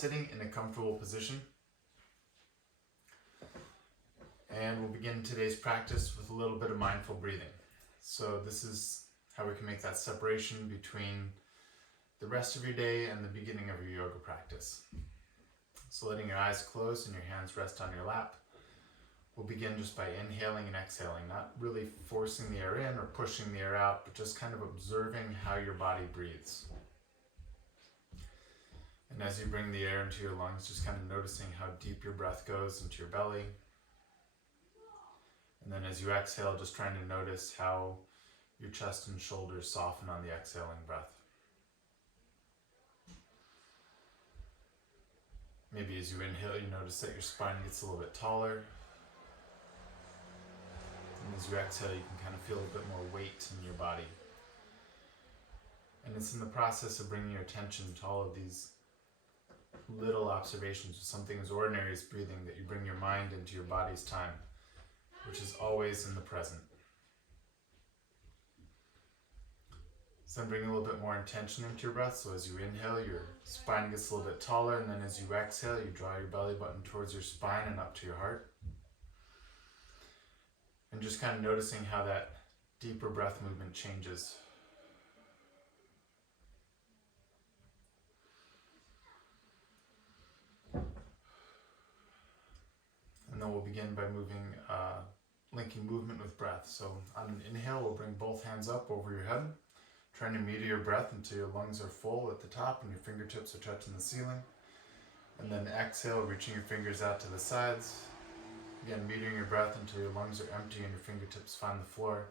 Sitting in a comfortable position. And we'll begin today's practice with a little bit of mindful breathing. So this is how we can make that separation between the rest of your day and the beginning of your yoga practice. So letting your eyes close and your hands rest on your lap. We'll begin just by inhaling and exhaling, not really forcing the air in or pushing the air out, but just kind of observing how your body breathes. And as you bring the air into your lungs, just kind of noticing how deep your breath goes into your belly. And then as you exhale, just trying to notice how your chest and shoulders soften on the exhaling breath. Maybe as you inhale, you notice that your spine gets a little bit taller. And as you exhale, you can kind of feel a bit more weight in your body. And it's in the process of bringing your attention to all of these little observations of something as ordinary as breathing that you bring your mind into your body's time, which is always in the present. So then bring a little bit more intention into your breath. So as you inhale, your spine gets a little bit taller, and then as you exhale, you draw your belly button towards your spine and up to your heart. And just kind of noticing how that deeper breath movement changes. And then we'll begin by linking movement with breath. So on an inhale, we'll bring both hands up over your head, trying to meter your breath until your lungs are full at the top and your fingertips are touching the ceiling. And then exhale, reaching your fingers out to the sides. Again, metering your breath until your lungs are empty and your fingertips find the floor.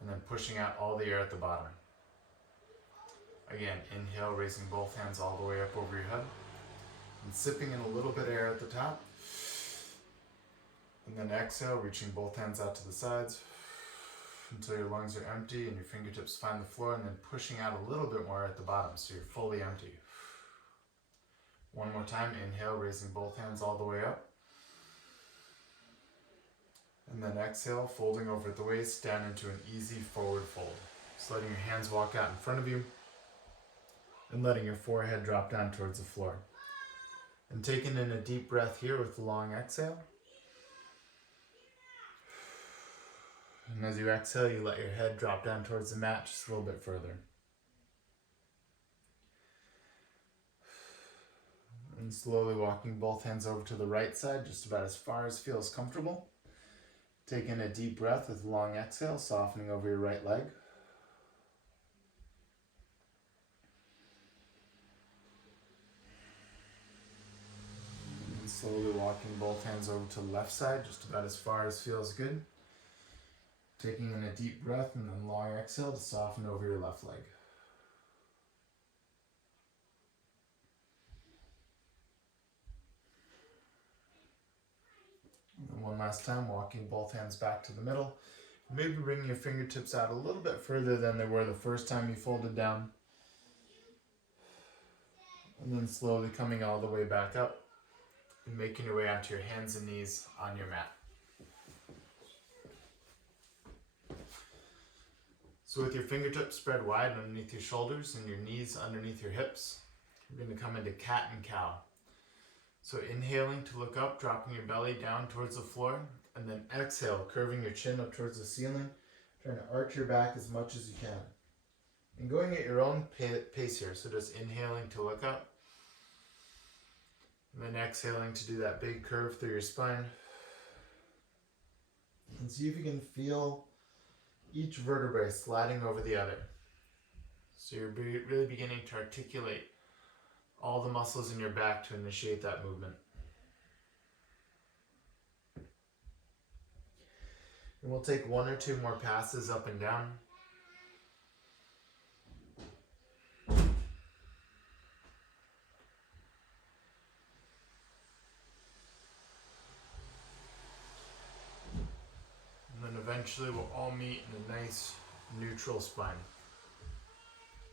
And then pushing out all the air at the bottom. Again, inhale, raising both hands all the way up over your head. And sipping in a little bit of air at the top. And then exhale, reaching both hands out to the sides until your lungs are empty and your fingertips find the floor, and then pushing out a little bit more at the bottom so you're fully empty. One more time, inhale, raising both hands all the way up. And then exhale, folding over at the waist, down into an easy forward fold. Just letting your hands walk out in front of you and letting your forehead drop down towards the floor. And taking in a deep breath here with a long exhale. And as you exhale, you let your head drop down towards the mat just a little bit further. And slowly walking both hands over to the right side, just about as far as feels comfortable. Taking a deep breath with a long exhale, softening over your right leg. And slowly walking both hands over to the left side, just about as far as feels good. Taking in a deep breath and then long exhale to soften over your left leg. And one last time, walking both hands back to the middle. Maybe bringing your fingertips out a little bit further than they were the first time you folded down. And then slowly coming all the way back up and making your way onto your hands and knees on your mat. So with your fingertips spread wide underneath your shoulders and your knees underneath your hips, you're going to come into cat and cow. So inhaling to look up, dropping your belly down towards the floor, and then exhale, curving your chin up towards the ceiling, trying to arch your back as much as you can. And going at your own pace here, so just inhaling to look up, and then exhaling to do that big curve through your spine. And see if you can feel each vertebrae sliding over the other. So you're really beginning to articulate all the muscles in your back to initiate that movement. And we'll take one or two more passes up and down. And then eventually we'll all meet in a nice neutral spine.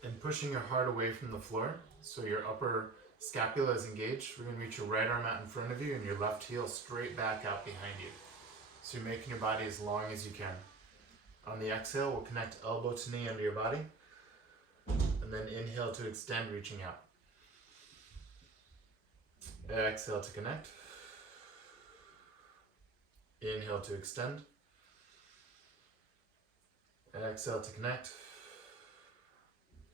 And pushing your heart away from the floor, so your upper scapula is engaged. We're going to reach your right arm out in front of you and your left heel straight back out behind you. So you're making your body as long as you can. On the exhale, we'll connect elbow to knee under your body. And then inhale to extend, reaching out. Exhale to connect. Inhale to extend. Exhale to connect.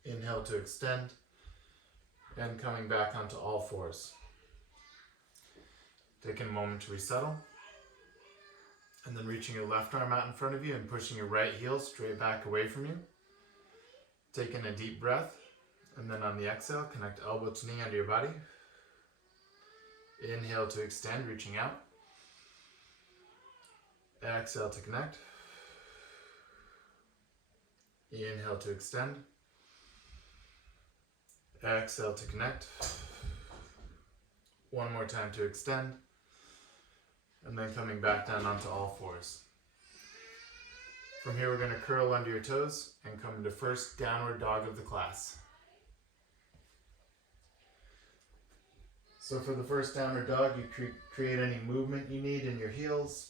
Inhale to extend. And coming back onto all fours. Taking a moment to resettle. And then reaching your left arm out in front of you and pushing your right heel straight back away from you. Taking a deep breath. And then on the exhale, connect elbow to knee under your body. Inhale to extend, reaching out. Exhale to connect. Inhale to extend. Exhale to connect. One more time to extend. And then coming back down onto all fours. From here, we're going to curl under your toes and come into first downward dog of the class. So for the first downward dog, you create any movement you need in your heels,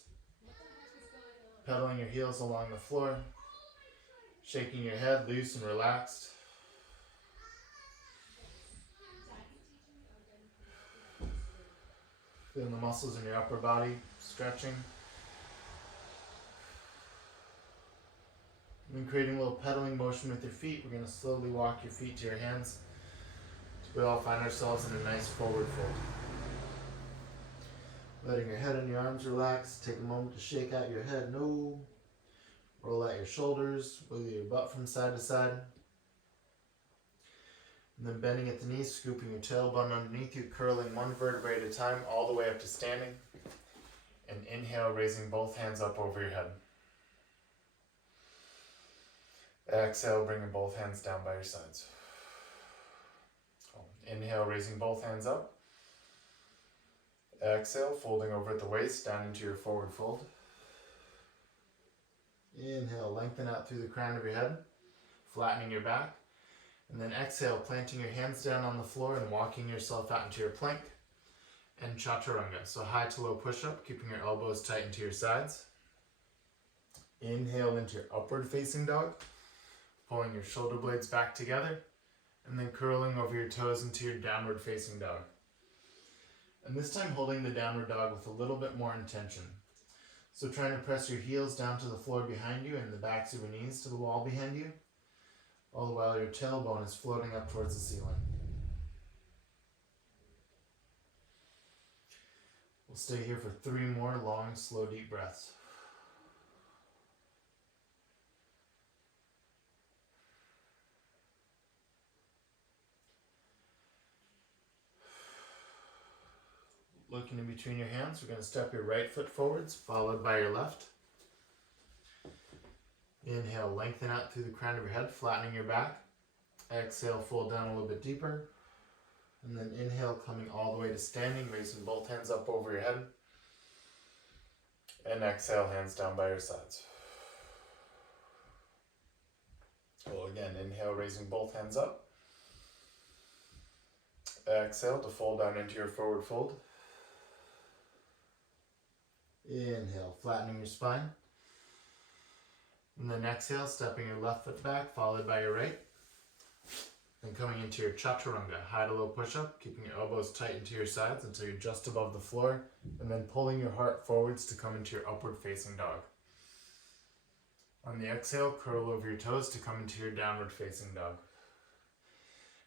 pedaling your heels along the floor, shaking your head loose and relaxed. Feeling the muscles in your upper body stretching. And then creating a little pedaling motion with your feet. We're going to slowly walk your feet to your hands. We all find ourselves in a nice forward fold. Letting your head and your arms relax. Take a moment to shake out your head. No. Roll out your shoulders. Wiggle your butt from side to side. And then bending at the knees, scooping your tailbone underneath you, curling one vertebrae at a time all the way up to standing. And inhale, raising both hands up over your head. Exhale, bringing both hands down by your sides. Inhale, raising both hands up. Exhale, folding over at the waist, down into your forward fold. Inhale, lengthen out through the crown of your head, flattening your back. And then exhale, planting your hands down on the floor and walking yourself out into your plank and chaturanga. So high to low push-up, keeping your elbows tight into your sides. Inhale into your upward facing dog, pulling your shoulder blades back together. And then curling over your toes into your downward facing dog. And this time holding the downward dog with a little bit more intention. So trying to press your heels down to the floor behind you and the backs of your knees to the wall behind you, all the while your tailbone is floating up towards the ceiling. We'll stay here for 3 more long, slow, deep breaths. Looking in between your hands, we're going to step your right foot forwards, followed by your left. Inhale, lengthen out through the crown of your head, flattening your back. Exhale, fold down a little bit deeper. And then inhale, coming all the way to standing, raising both hands up over your head. And exhale, hands down by your sides. So again, inhale, raising both hands up. Exhale to fold down into your forward fold. Inhale, flattening your spine. And then exhale, stepping your left foot back, followed by your right. Then coming into your chaturanga, high to low push-up, keeping your elbows tight into your sides until you're just above the floor, and then pulling your heart forwards to come into your upward facing dog. On the exhale, curl over your toes to come into your downward facing dog.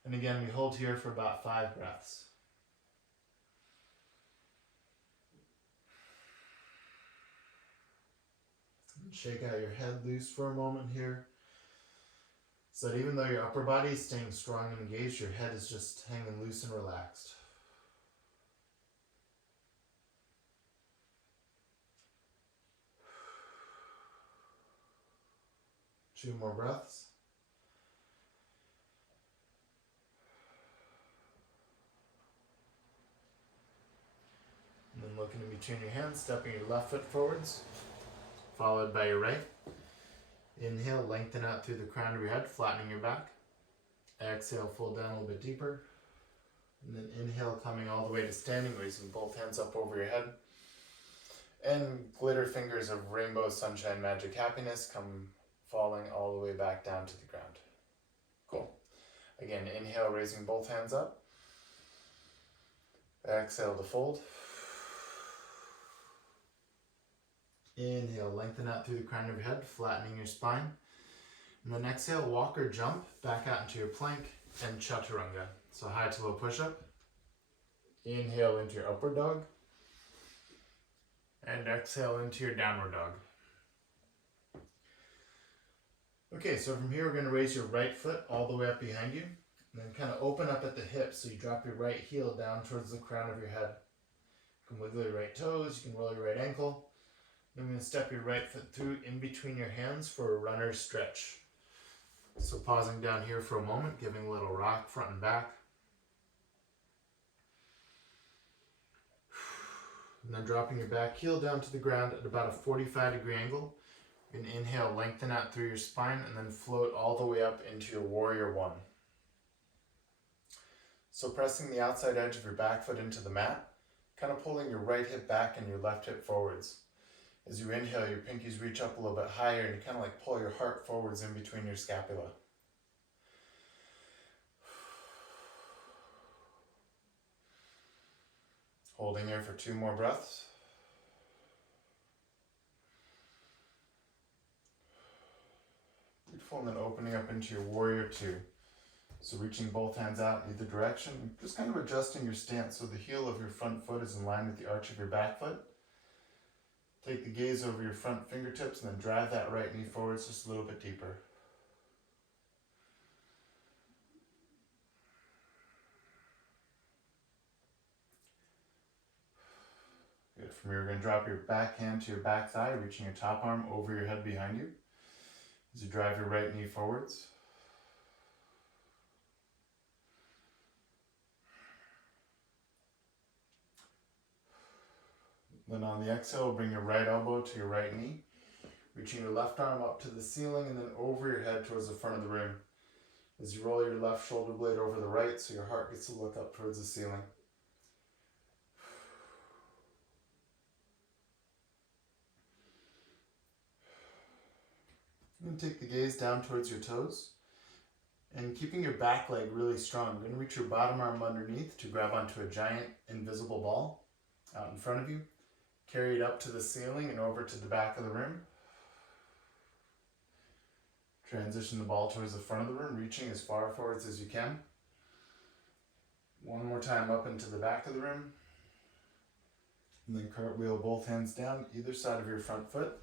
And again, we hold here for about 5 breaths. Shake out your head loose for a moment here. So that even though your upper body is staying strong and engaged, your head is just hanging loose and relaxed. Two more breaths. And then looking in between your hands, stepping your left foot forwards, followed by your right. Inhale, lengthen out through the crown of your head, flattening your back. Exhale, fold down a little bit deeper. And then inhale, coming all the way to standing, raising both hands up over your head. And glitter fingers of rainbow, sunshine, magic, happiness come falling all the way back down to the ground. Cool. Again, inhale, raising both hands up. Exhale to fold. Inhale, lengthen out through the crown of your head, flattening your spine. And then exhale, walk or jump back out into your plank and chaturanga. So high to low push-up. Inhale into your upward dog. And exhale into your downward dog. Okay, so from here we're going to raise your right foot all the way up behind you. And then kind of open up at the hips so you drop your right heel down towards the crown of your head. You can wiggle your right toes, you can roll your right ankle. Then we're going to step your right foot through in between your hands for a runner's stretch. So pausing down here for a moment, giving a little rock front and back. And then dropping your back heel down to the ground at about a 45-degree angle. You can inhale, lengthen out through your spine, and then float all the way up into your warrior one. So pressing the outside edge of your back foot into the mat, kind of pulling your right hip back and your left hip forwards. As you inhale, your pinkies reach up a little bit higher and you kind of like pull your heart forwards in between your scapula. Holding here for 2 more breaths. Beautiful, and then opening up into your warrior two. So reaching both hands out in either direction, just kind of adjusting your stance so the heel of your front foot is in line with the arch of your back foot. Take the gaze over your front fingertips and then drive that right knee forwards just a little bit deeper. Good. From here, we're going to drop your back hand to your back thigh, reaching your top arm over your head behind you. As you drive your right knee forwards. Then on the exhale, bring your right elbow to your right knee, reaching your left arm up to the ceiling and then over your head towards the front of the room. As you roll your left shoulder blade over the right so your heart gets to look up towards the ceiling. And take the gaze down towards your toes. And keeping your back leg really strong, you're going to reach your bottom arm underneath to grab onto a giant invisible ball out in front of you. Carry it up to the ceiling and over to the back of the room. Transition the ball towards the front of the room, reaching as far forwards as you can. One more time up into the back of the room. And then cartwheel both hands down either side of your front foot.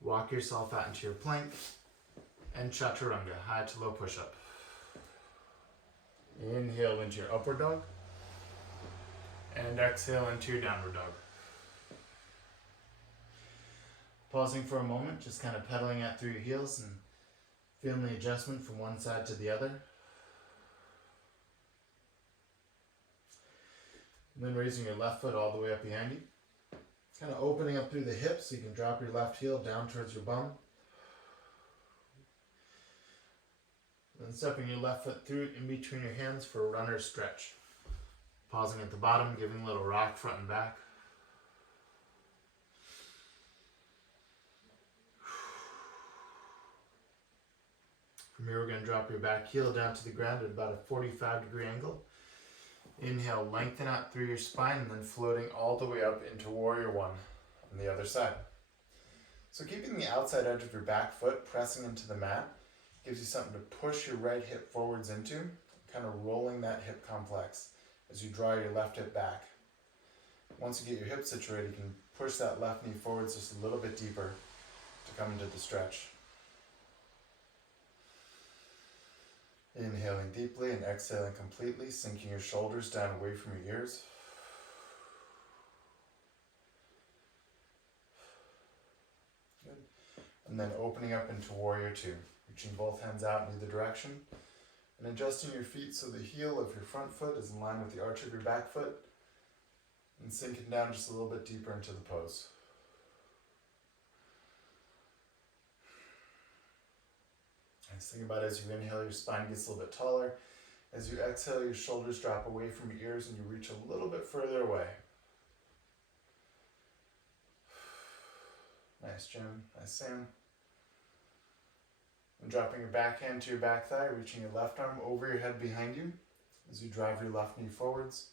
Walk yourself out into your plank and chaturanga, high to low push-up. Inhale into your upward dog and exhale into your downward dog. Pausing for a moment, just kind of pedaling out through your heels and feeling the adjustment from one side to the other. And then raising your left foot all the way up behind you. Kind of opening up through the hips so you can drop your left heel down towards your bum. Then stepping your left foot through in between your hands for a runner's stretch. Pausing at the bottom, giving a little rock front and back. From here, we're going to drop your back heel down to the ground at about a 45-degree angle. Inhale, lengthen out through your spine and then floating all the way up into warrior one on the other side. So keeping the outside edge of your back foot pressing into the mat gives you something to push your right hip forwards into, kind of rolling that hip complex as you draw your left hip back. Once you get your hip situated, you can push that left knee forwards just a little bit deeper to come into the stretch. Inhaling deeply and exhaling completely, sinking your shoulders down away from your ears. Good. And then opening up into warrior two, reaching both hands out in either direction and adjusting your feet so the heel of your front foot is in line with the arch of your back foot and sinking down just a little bit deeper into the pose. Nice thing about it as you inhale, your spine gets a little bit taller. As you exhale, your shoulders drop away from your ears and you reach a little bit further away. Nice, Jim. Nice, Sam. And dropping your back hand to your back thigh, reaching your left arm over your head behind you as you drive your left knee forwards.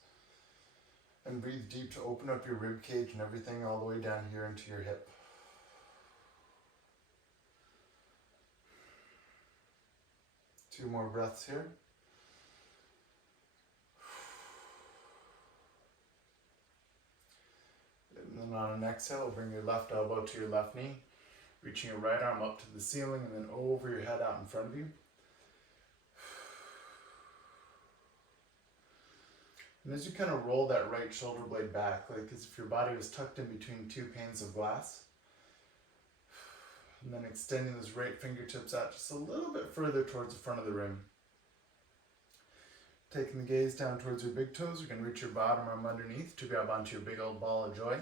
And breathe deep to open up your rib cage and everything all the way down here into your hip. Two more breaths here. And then on an exhale, bring your left elbow to your left knee, reaching your right arm up to the ceiling and then over your head out in front of you. And as you kind of roll that right shoulder blade back, like as if your body was tucked in between two panes of glass, and then extending those right fingertips out just a little bit further towards the front of the rim. Taking the gaze down towards your big toes, you're going to reach your bottom arm underneath to grab onto your big old ball of joy.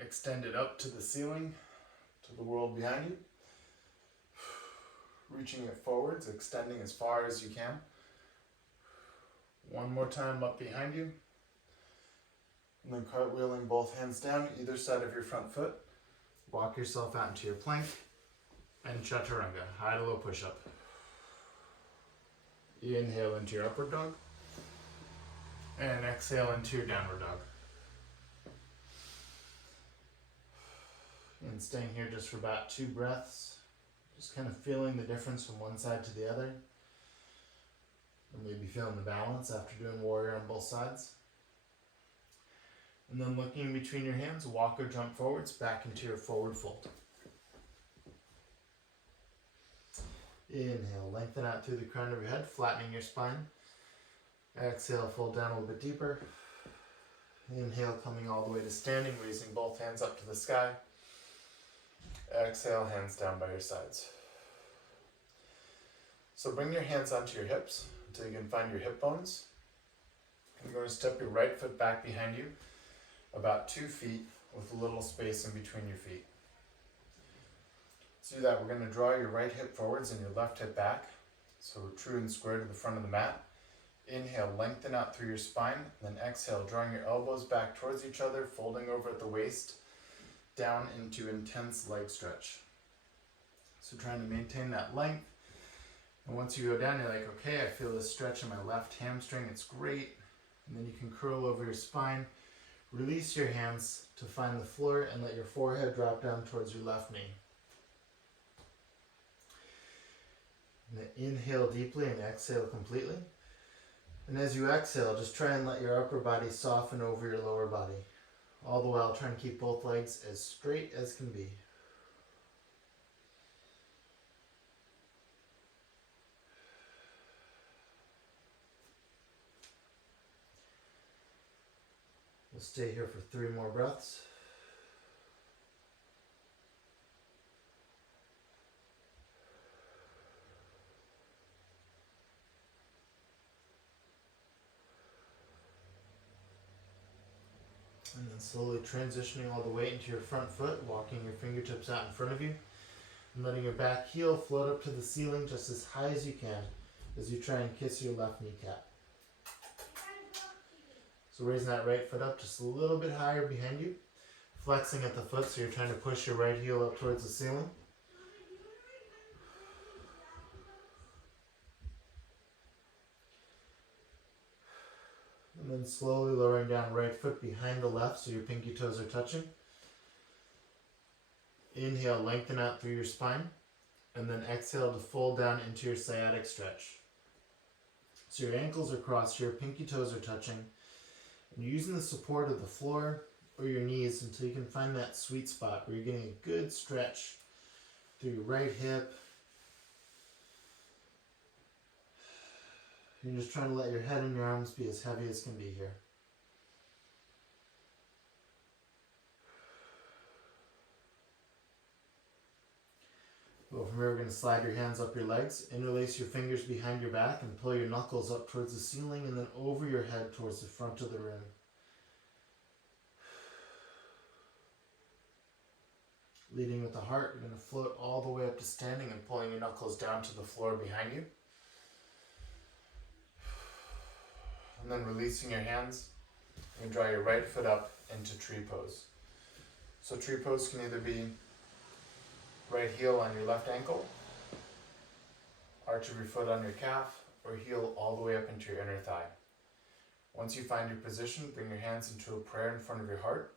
Extend it up to the ceiling, to the world behind you. Reaching it forwards, extending as far as you can. One more time up behind you. And then cartwheeling both hands down either side of your front foot. Walk yourself out into your plank and chaturanga, high to low push-up. Inhale into your upward dog and exhale into your downward dog. And staying here just for about 2 breaths, just kind of feeling the difference from one side to the other. And maybe feeling the balance after doing warrior on both sides. And then looking in between your hands, walk or jump forwards back into your forward fold. Inhale, lengthen out through the crown of your head, flattening your spine. Exhale, fold down a little bit deeper. Inhale, coming all the way to standing, raising both hands up to the sky. Exhale, hands down by your sides. So bring your hands onto your hips until you can find your hip bones. You're going to step your right foot back behind you about 2 feet with a little space in between your feet. To do that, we're going to draw your right hip forwards and your left hip back. So we're true and square to the front of the mat. Inhale, lengthen out through your spine. Then exhale, drawing your elbows back towards each other, folding over at the waist, down into intense leg stretch. So trying to maintain that length. And once you go down, you're like, okay, I feel this stretch in my left hamstring. It's great. And then you can curl over your spine. Release your hands to find the floor and let your forehead drop down towards your left knee. And then inhale deeply and exhale completely. And as you exhale, just try and let your upper body soften over your lower body. All the while trying to keep both legs as straight as can be. We'll stay here for 3 more breaths. And then slowly transitioning all the way into your front foot, walking your fingertips out in front of you, and letting your back heel float up to the ceiling just as high as you can as you try and kiss your left kneecap. So raising that right foot up just a little bit higher behind you, flexing at the foot so you're trying to push your right heel up towards the ceiling. And then slowly lowering down right foot behind the left so your pinky toes are touching. Inhale, lengthen out through your spine. And then exhale to fold down into your sciatic stretch. So your ankles are crossed here, pinky toes are touching. And you're using the support of the floor or your knees until you can find that sweet spot where you're getting a good stretch through your right hip. You're just trying to let your head and your arms be as heavy as can be here. Well, from here we're going to slide your hands up your legs, interlace your fingers behind your back and pull your knuckles up towards the ceiling and then over your head towards the front of the room. Leading with the heart, you're going to float all the way up to standing and pulling your knuckles down to the floor behind you. And then releasing your hands, and draw your right foot up into tree pose. So tree pose can either be right heel on your left ankle, arch of your foot on your calf, or heel all the way up into your inner thigh. Once you find your position, bring your hands into a prayer in front of your heart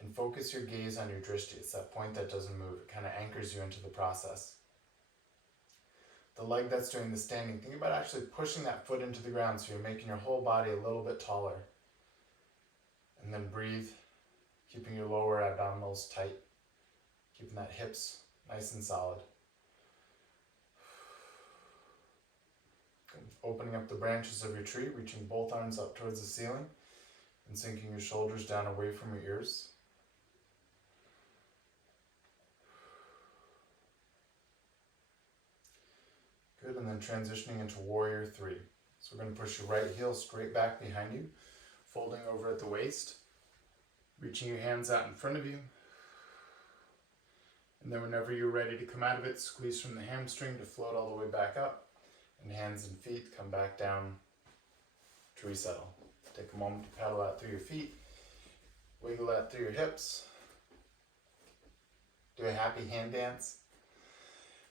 and focus your gaze on your drishti. It's that point that doesn't move. It kind of anchors you into the process. The leg that's doing the standing, think about actually pushing that foot into the ground so you're making your whole body a little bit taller. And then breathe, keeping your lower abdominals tight, keeping that hips nice and solid. Opening up the branches of your tree, reaching both arms up towards the ceiling and sinking your shoulders down away from your ears. Good, and then transitioning into warrior three. So we're going to push your right heel straight back behind you, folding over at the waist, reaching your hands out in front of you. And then whenever you're ready to come out of it, squeeze from the hamstring to float all the way back up. And hands and feet come back down to resettle. Take a moment to paddle out through your feet, wiggle out through your hips, do a happy hand dance,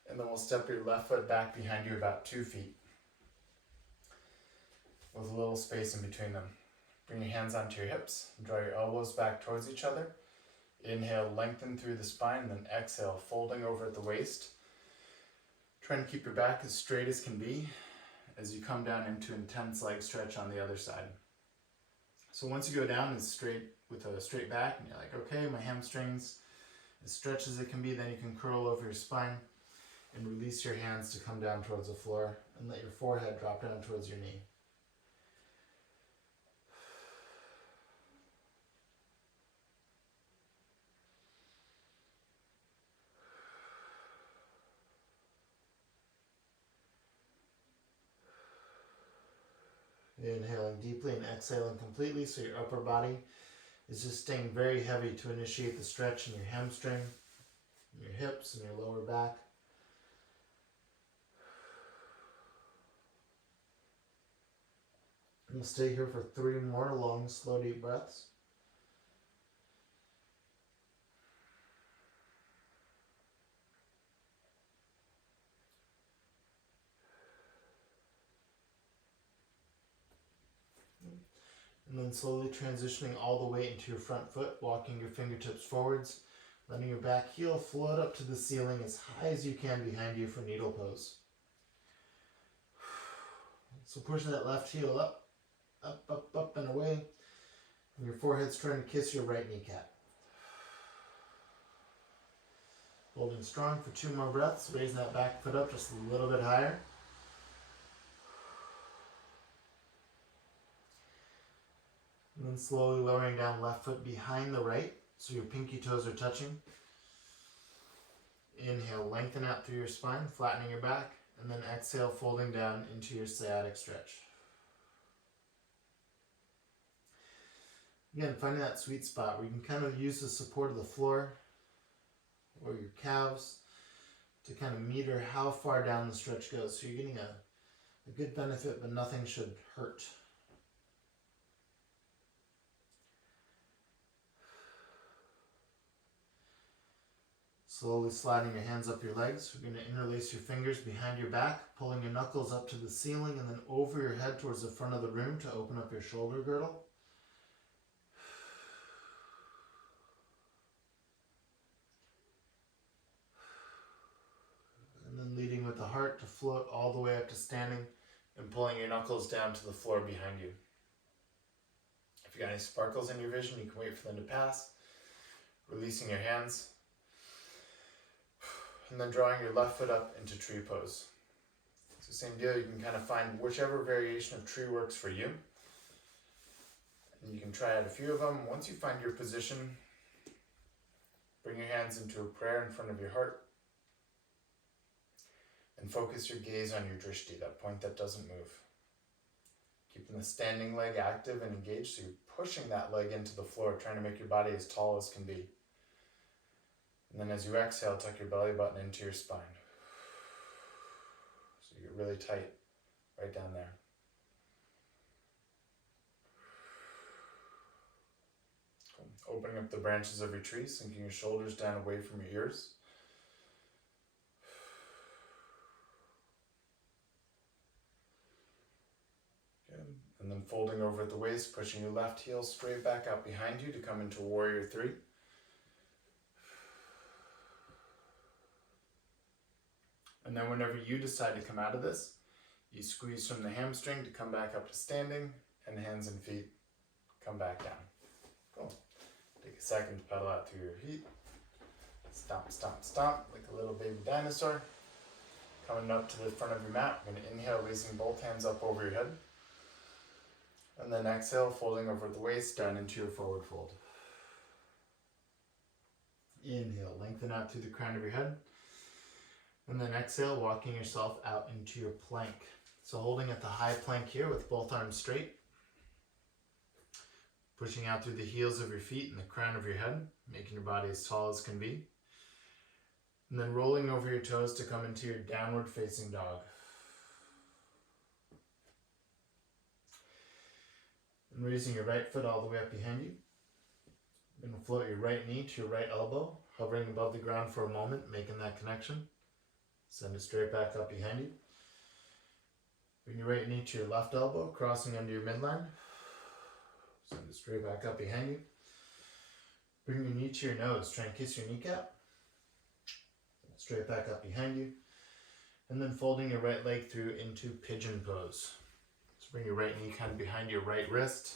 and then we'll step your left foot back behind you about 2 feet with a little space in between them. Bring your hands onto your hips, draw your elbows back towards each other. Inhale, lengthen through the spine, then exhale, folding over at the waist. Try and keep your back as straight as can be as you come down into intense leg stretch on the other side. So once you go down as straight with a straight back and you're like, okay, my hamstrings as stretched as it can be, then you can curl over your spine and release your hands to come down towards the floor and let your forehead drop down towards your knee. Inhaling deeply and exhaling completely so your upper body is just staying very heavy to initiate the stretch in your hamstring, your hips, and your lower back. And we'll stay here for 3 more long, slow, deep breaths. And then slowly transitioning all the way into your front foot, walking your fingertips forwards, letting your back heel float up to the ceiling as high as you can behind you for needle pose. So pushing that left heel up, up, up, up and away. And your forehead's trying to kiss your right kneecap. Holding strong for 2 more breaths, raising that back foot up just a little bit higher. And then slowly lowering down left foot behind the right, so your pinky toes are touching. Inhale, lengthen out through your spine, flattening your back, and then exhale, folding down into your sciatic stretch. Again, finding that sweet spot where you can kind of use the support of the floor or your calves to kind of meter how far down the stretch goes. So you're getting a good benefit, but nothing should hurt. Slowly sliding your hands up your legs. We're going to interlace your fingers behind your back, pulling your knuckles up to the ceiling and then over your head towards the front of the room to open up your shoulder girdle. And then leading with the heart to float all the way up to standing and pulling your knuckles down to the floor behind you. If you got any sparkles in your vision, you can wait for them to pass. Releasing your hands. And then drawing your left foot up into tree pose. It's the same deal. You can kind of find whichever variation of tree works for you. And you can try out a few of them. Once you find your position, bring your hands into a prayer in front of your heart. And focus your gaze on your drishti, that point that doesn't move. Keeping the standing leg active and engaged, so you're pushing that leg into the floor, trying to make your body as tall as can be. And then as you exhale, tuck your belly button into your spine. So you get really tight right down there. Cool. Opening up the branches of your tree, sinking your shoulders down away from your ears. Good. And then folding over at the waist, pushing your left heel straight back up behind you to come into Warrior 3. And then whenever you decide to come out of this, you squeeze from the hamstring to come back up to standing, and hands and feet come back down. Cool. Take a second to pedal out through your feet. Stomp, stomp, stomp, like a little baby dinosaur. Coming up to the front of your mat, we're going to inhale, raising both hands up over your head. And then exhale, folding over the waist, down into your forward fold. Inhale, lengthen out through the crown of your head. And then exhale, walking yourself out into your plank. So holding at the high plank here with both arms straight. Pushing out through the heels of your feet and the crown of your head, making your body as tall as can be. And then rolling over your toes to come into your downward facing dog. And raising your right foot all the way up behind you. You're going to float your right knee to your right elbow, hovering above the ground for a moment, making that connection. Send it straight back up behind you. Bring your right knee to your left elbow, crossing under your midline. Send it straight back up behind you. Bring your knee to your nose, try and kiss your kneecap. Straight back up behind you. And then folding your right leg through into pigeon pose. So bring your right knee kind of behind your right wrist.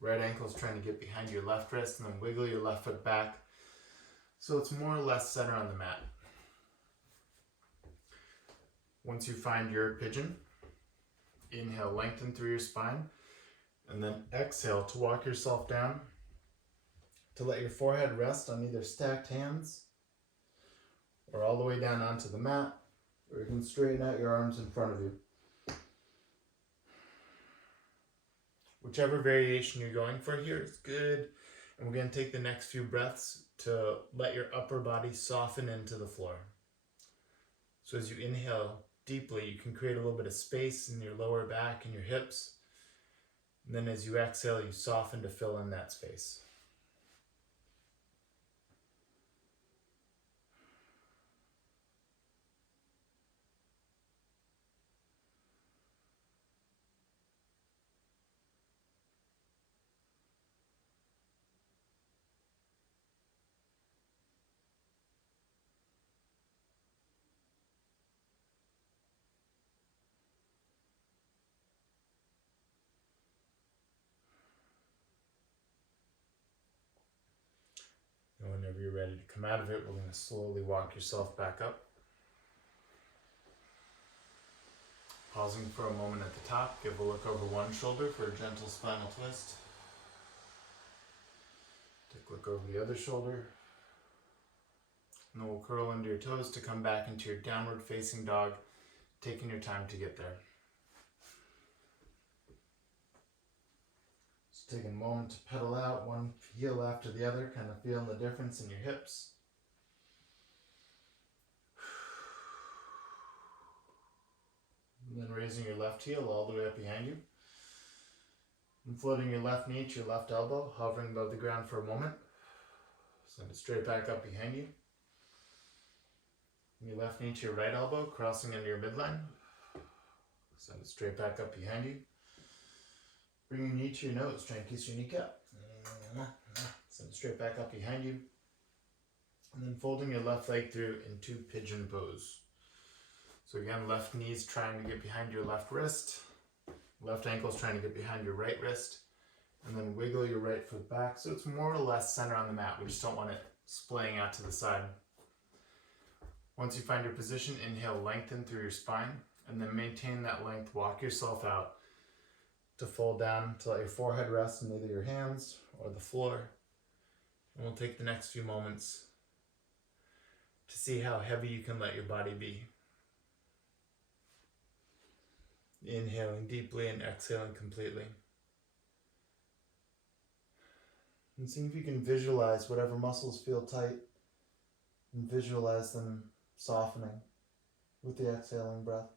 Right ankle is trying to get behind your left wrist, and then wiggle your left foot back. So it's more or less center on the mat. Once you find your pigeon, inhale, lengthen through your spine, and then exhale to walk yourself down, to let your forehead rest on either stacked hands or all the way down onto the mat, or you can straighten out your arms in front of you. Whichever variation you're going for here is good. And we're going to take the next few breaths to let your upper body soften into the floor. So as you inhale deeply, you can create a little bit of space in your lower back and your hips. And then as you exhale, you soften to fill in that space. And whenever you're ready to come out of it, we're going to slowly walk yourself back up. Pausing for a moment at the top, give a look over one shoulder for a gentle spinal twist. Take a look over the other shoulder. And then we'll curl under your toes to come back into your downward facing dog, taking your time to get there. Just taking a moment to pedal out one heel after the other, kind of feeling the difference in your hips. And then raising your left heel all the way up behind you. And floating your left knee to your left elbow, hovering above the ground for a moment. Send it straight back up behind you. And your left knee to your right elbow, crossing under your midline. Send it straight back up behind you. Bring your knee to your nose, try and kiss your kneecap. Send it straight back up behind you. And then folding your left leg through into pigeon pose. So again, left knee is trying to get behind your left wrist. Left ankle is trying to get behind your right wrist. And then wiggle your right foot back. So it's more or less center on the mat. We just don't want it splaying out to the side. Once you find your position, inhale, lengthen through your spine. And then maintain that length. Walk yourself out to fold down to let your forehead rest in either your hands or the floor. And we'll take the next few moments to see how heavy you can let your body be. Inhaling deeply and exhaling completely. And see if you can visualize whatever muscles feel tight and visualize them softening with the exhaling breath.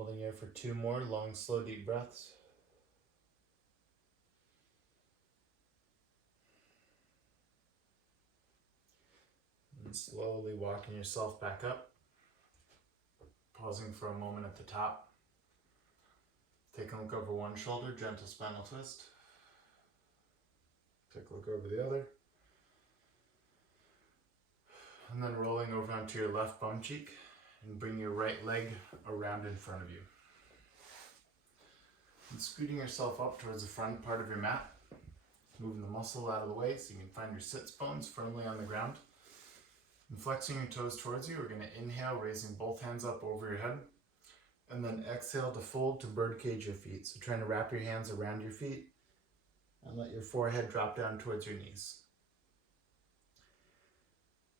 Holding here for 2 more long, slow, deep breaths. And slowly walking yourself back up. Pausing for a moment at the top. Take a look over one shoulder, gentle spinal twist. Take a look over the other. And then rolling over onto your left bum cheek and bring your right leg around in front of you. And scooting yourself up towards the front part of your mat, moving the muscle out of the way so you can find your sits bones firmly on the ground. And flexing your toes towards you, we're going to inhale, raising both hands up over your head. And then exhale to fold to birdcage your feet. So trying to wrap your hands around your feet and let your forehead drop down towards your knees.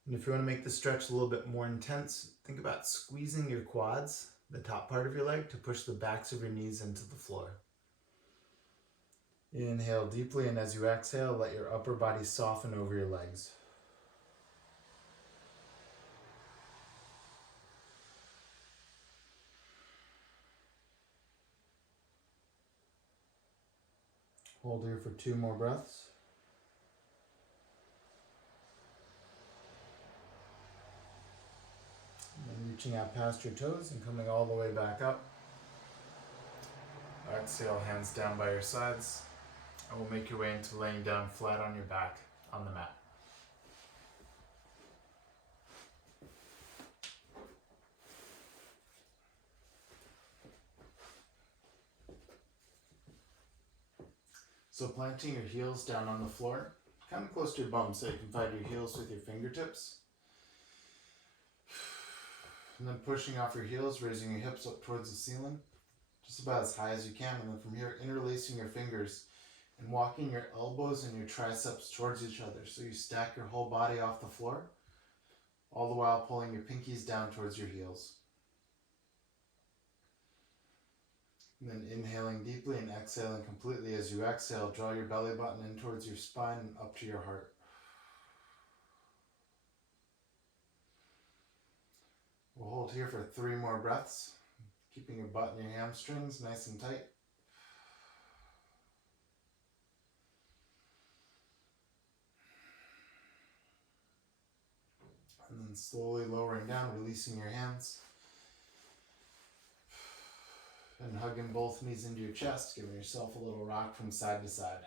And if you want to make the stretch a little bit more intense, think about squeezing your quads, the top part of your leg, to push the backs of your knees into the floor. Inhale deeply, and as you exhale, let your upper body soften over your legs. Hold here for 2 more breaths. And reaching out past your toes and coming all the way back up. Exhale, hands down by your sides. And we'll make your way into laying down flat on your back on the mat. So planting your heels down on the floor, kind of close to your bum so you can find your heels with your fingertips. And then pushing off your heels, raising your hips up towards the ceiling, just about as high as you can. And then from here, interlacing your fingers and walking your elbows and your triceps towards each other. So you stack your whole body off the floor, all the while pulling your pinkies down towards your heels. And then inhaling deeply and exhaling completely. As you exhale, draw your belly button in towards your spine and up to your heart. We'll hold here for 3 more breaths, keeping your butt and your hamstrings nice and tight. And then slowly lowering down, releasing your hands. And hugging both knees into your chest, giving yourself a little rock from side to side.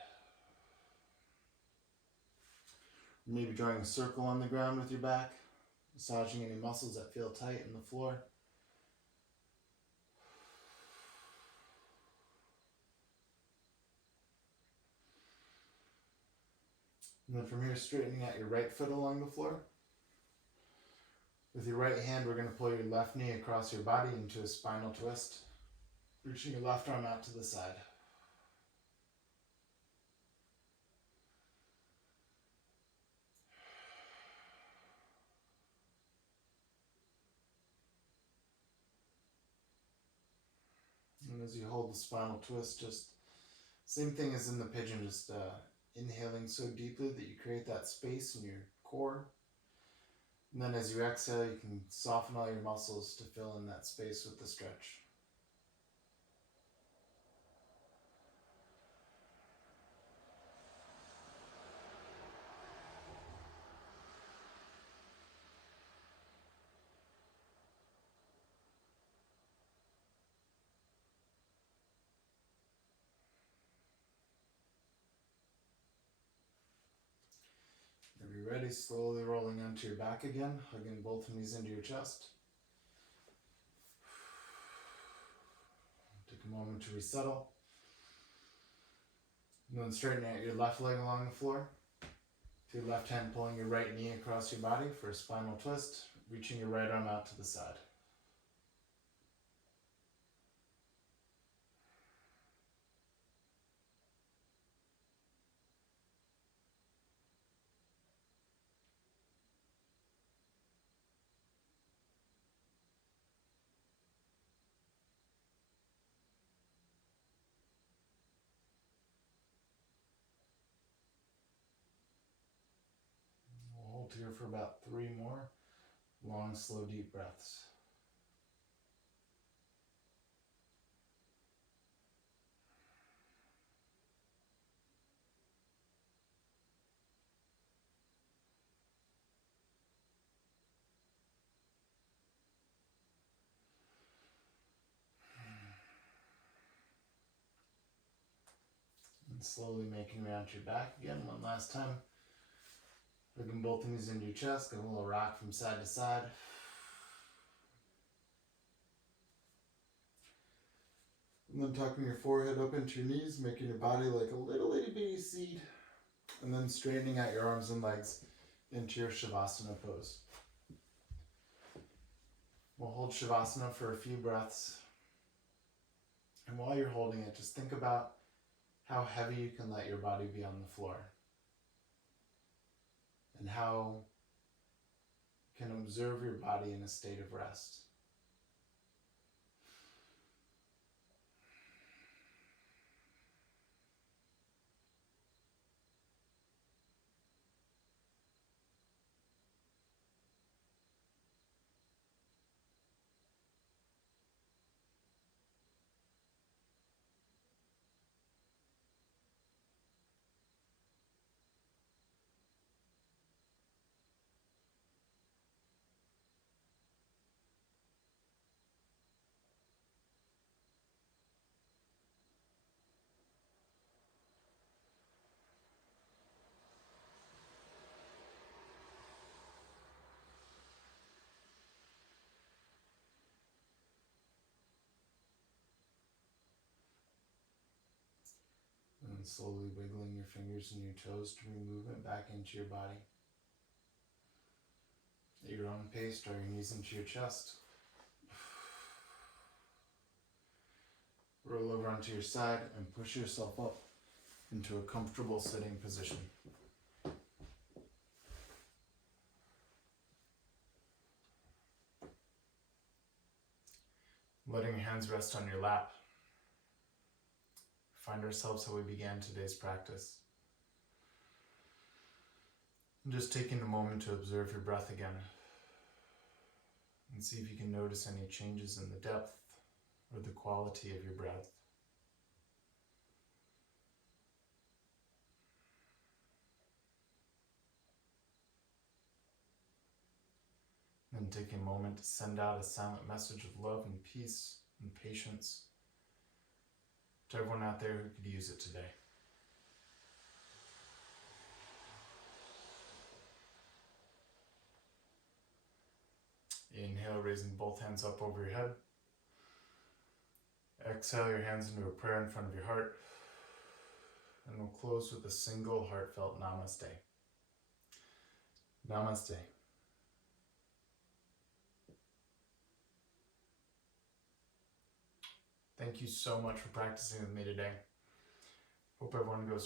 Maybe drawing a circle on the ground with your back, massaging any muscles that feel tight in the floor. And then from here, straightening out your right foot along the floor. With your right hand, we're going to pull your left knee across your body into a spinal twist, reaching your left arm out to the side. And as you hold the spinal twist, just same thing as in the pigeon, just inhaling so deeply that you create that space in your core. And then as you exhale, you can soften all your muscles to fill in that space with the stretch. If you're ready, slowly rolling onto your back again, hugging both knees into your chest. Take a moment to resettle. And then straighten out your left leg along the floor. With your left hand pulling your right knee across your body for a spinal twist, reaching your right arm out to the side. We'll hold here for about 3 more long, slow, deep breaths. And slowly making your way onto your back again one last time. Looking both knees into your chest, get a little rock from side to side. And then tucking your forehead up into your knees, making your body like a little itty bitty seed. And then straightening out your arms and legs into your Shavasana pose. We'll hold Shavasana for a few breaths. And while you're holding it, just think about how heavy you can let your body be on the floor. And how you can observe your body in a state of rest. And slowly wiggling your fingers and your toes to bring movement back into your body. At your own pace, draw your knees into your chest. Roll over onto your side and push yourself up into a comfortable sitting position. Letting your hands rest on your lap. Find ourselves how we began today's practice. And just taking a moment to observe your breath again. And see if you can notice any changes in the depth or the quality of your breath. Then take a moment to send out a silent message of love and peace and patience to everyone out there who could use it today. Inhale, raising both hands up over your head. Exhale your hands into a prayer in front of your heart. And we'll close with a single heartfelt namaste. Namaste. Thank you so much for practicing with me today. Hope everyone goes